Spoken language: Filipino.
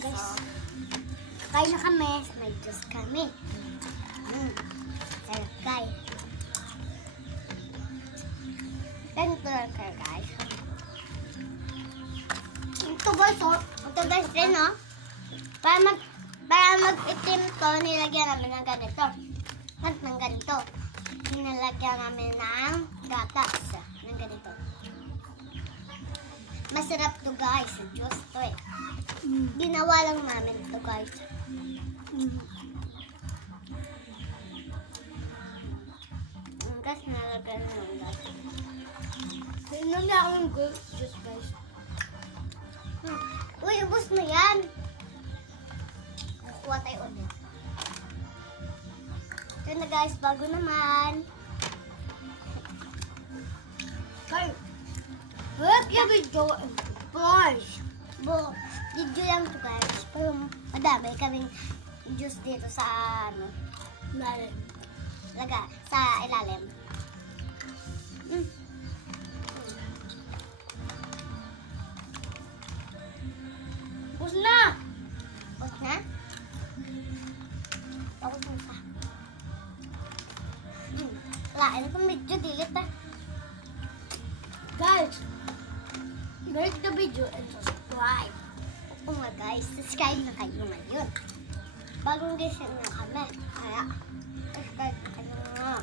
guys. Kain na kami. May juice kami. Sarap guys. Ganito lang kayo guys. Ito guys oh. Ito guys din oh. Para mag-itim to, nilagyan namin ng ganito. At ng ganito. Nilagyan namin ng gatas. Ng ganito. Masarap to guys. Juice to eh. Ginawa lang namin to guys. Guys, nalagyan lang guys. Tignan niya ako ng juice guys. Uy, ubos mo yan. Kuha tayo ulit. Ito na guys, bago naman. Guys, wag yung video. Guys, video lang to guys. Pero madami kaming juice dito sa ano. Sa ilalim. Ubus na! Ubus na? Ako dun pa. Lain ko medyo dilit na. Guys, like the video and subscribe. Oo nga guys, subscribe na kayo ngayon. Bagong gising na kami. Kaya, subscribe na kayo nga.